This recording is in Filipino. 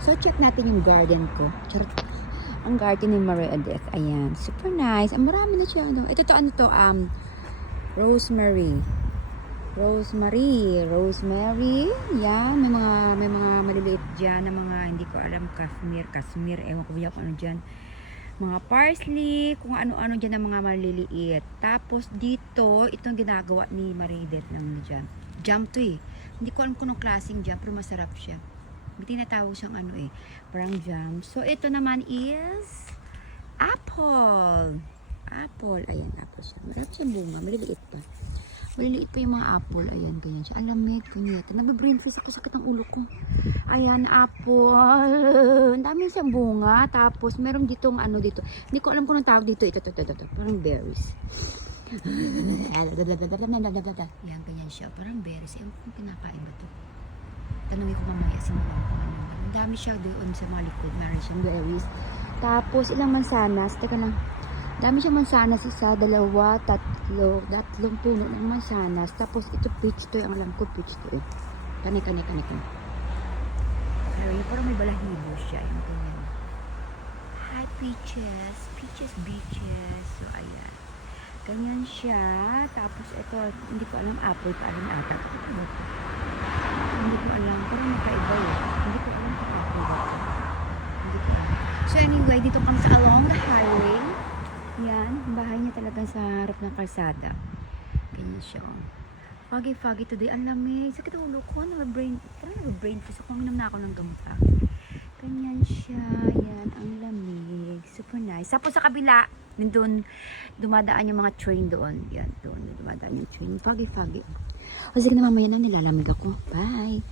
So, check natin yung garden ko. Charot. Ang garden ni Marie Edith. Ayan. Super nice. Ang marami na siya. Ano. Ito to, ano to? Rosemary. Rosemary. Yan. May mga maliliit dyan na mga, hindi ko alam, Kashmir. Ewan ko kung ano dyan. Mga parsley, kung ano-ano dyan ng mga maliliit. Tapos dito, itong ginagawa ni Marie Edith lang dyan. Jam to eh. Hindi ko alam kung anong klaseng jam, pero masarap siya. May tinatawag siyang ano eh, parang jam. So, ito naman is apple. Apple. Ayan, apple siya. Marami siyang bunga. Maliliit pa. Maliliit pa yung mga apple. Ayan, ganyan siya. Alamig, punyeta. Nagbe-brain freeze ako, sakit ang ulo ko. Ayan, apple. Ang dami siyang bunga. Tapos, meron ditong ano dito. Hindi ko alam kung anong tawag dito. Ito. Parang berries. Ayan, ganyan siya. Parang berries. Ewan ko kung kinakain ba ito. Tanungin ko mamaya si Mama kung ano. Ang dami siya doon sa mga likod. Meron siyang berries. Tapos, ilang mansanas. Teka lang. Dami siyang mansanas. Isa, dalawa, tatlong puno ng mansanas. Tapos, ito peach to. Ang alam ko, peach to eh. Kanik. Pero yung parang may balahibo siya. Yung ganyan. Hi, peaches. Peaches, beaches. So, ayan. Ganyan siya. Tapos, ito, hindi ko alam, apple pa rin ata. Hindi ko alam. Pero nakaiba eh. Hindi ko alam kung apple ba. Hindi ko alam. So, anyway, dito kami sa along the highway. Yan. Bahay niya talaga sa harap ng kalsada. Ganyan siya. Foggy today. Ang lamig. Sakit ang ulo ko. Parang nag-brain freeze ako. Minom na ako ng gamot sa akin. Ganyan siya. Yan. Ang lamig. Super nice. Tapos sa kabila, doon dumadaan yung mga train doon. Yan. Doon dumadaan yung train. Foggy. O sige na, mamaya na nilalamig ako. Bye!